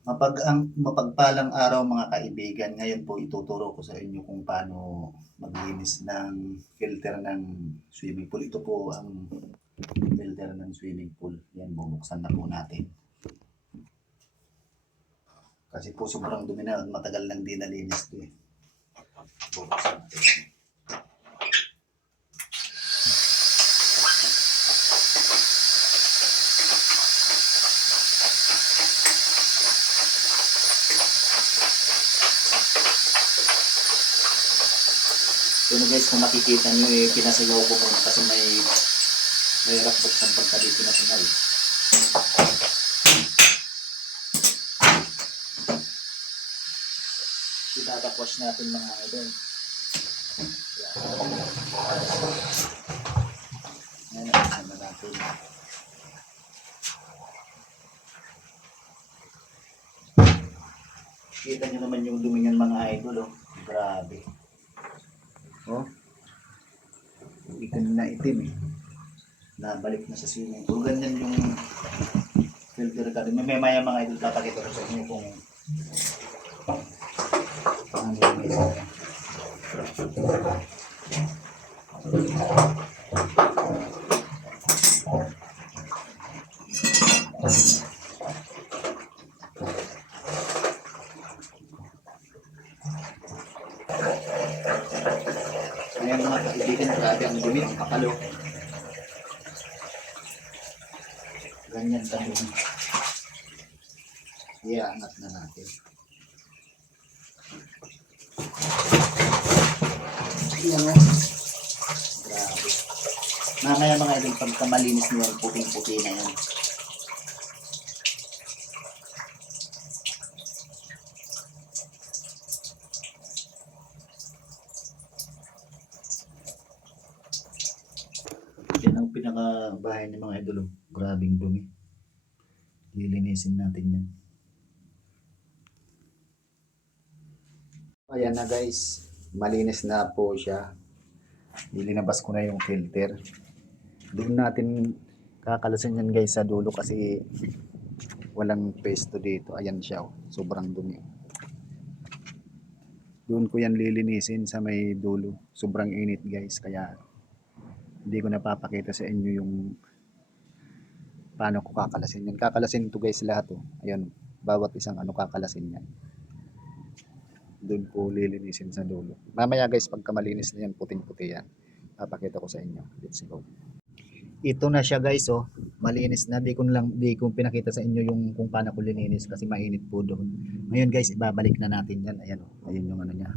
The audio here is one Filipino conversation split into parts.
Mapag ang mapagpalang araw mga kaibigan. Ngayon po ituturo ko sa inyo kung paano maglinis ng filter ng swimming pool. Ito po ang filter ng swimming pool. Yan, bubuksan na po natin. Kasi po sobrang dumi na at matagal nang di nalinis to eh. Bubuksan natin. Yun guys, kung makikita nyo eh, pinasayaw ko muna kasi may may rock buksan pagka di pinasayaw. Itatapos natin mga idol. Yan, nakasama na natin. Kita nyo naman yung dumi ng mga idol, oh. Grabe. Oh. Ikan na itim eh. Nabalik na sa swimming pool. Ganyan yung filter ka. May maya mga idol papakita ko sa inyo kung ano yung isa. Ayan mga kaibigan, grabe ang dumi, ang kapalo. Ganyan sa dumi. Iangat na natin. Ayan o. Grabe. Mamaya mga idol, pagka malinis niyo yan, puting-puti na yan. Yan ang pinaka-bahay ng mga idol. oh. Grabing dumi. Lilinisin natin yan. Ayan na guys. Malinis na po siya. Nilinabas ko na yung filter. Doon natin kakalasan yan guys sa dulo kasi walang pesto dito. Ayan siya. oh. Sobrang dumi. Doon ko yan lilinisin sa may dulo. Sobrang init guys. Kaya hindi ko napapakita sa inyo yung paano ko kakalasin yan. Kakalasin to guys lahat oh. Ayun, bawat isang ano kakalasin yan. Doon ko lilinisin sa dulo. Mamaya guys, pagka malinis na yan, puting-puti yan. Papakita ko sa inyo. Let's go. Ito na siya guys oh. Malinis na. Di ko lang di ko pinakita sa inyo yung kung paano ko lininis kasi mainit po doon. Ngayon guys, ibabalik na natin yan. Ayan oh. Ayun yung ano niya.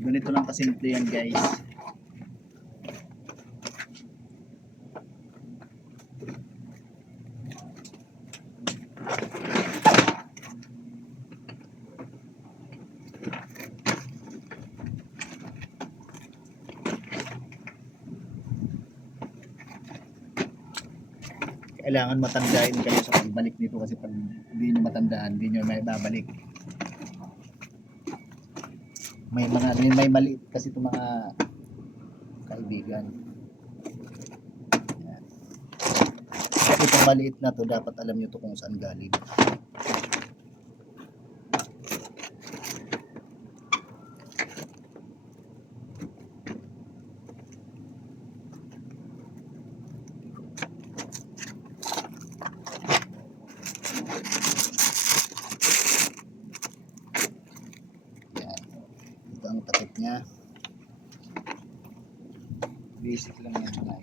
Ganito lang kasimple yan guys. Kailangan matandaan kayo sa pagbalik nito kasi pag hindi nyo matandaan, hindi nyo may babalik may mga may, maliit kasi itong mga kaibigan. Yan. Itong maliit na to dapat alam niyo to kung saan galing. Yan. Ito ang takip niya. Basic lang yan idol.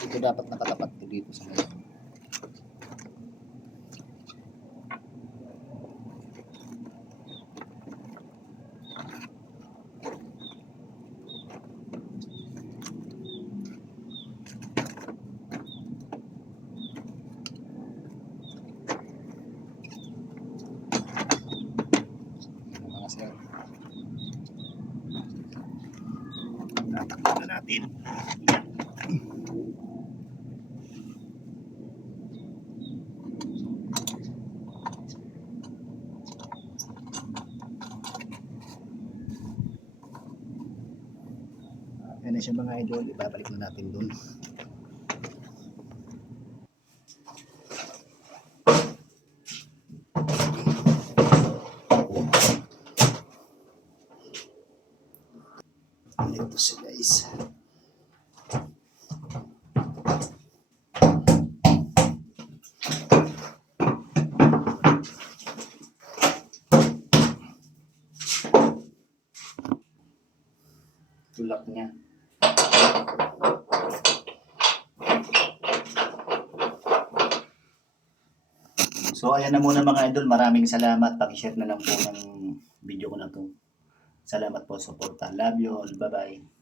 Ito dapat nakatapat to dito sa ngayon. Natin. Yan na siya mga idol. Ibabalik na natin dun. Ito siya guys. Tulak niya. So ayan na muna mga idol, maraming salamat. Paki-share na lang po ng video ko na to. Salamat po sa suporta. Love you all. Bye-bye.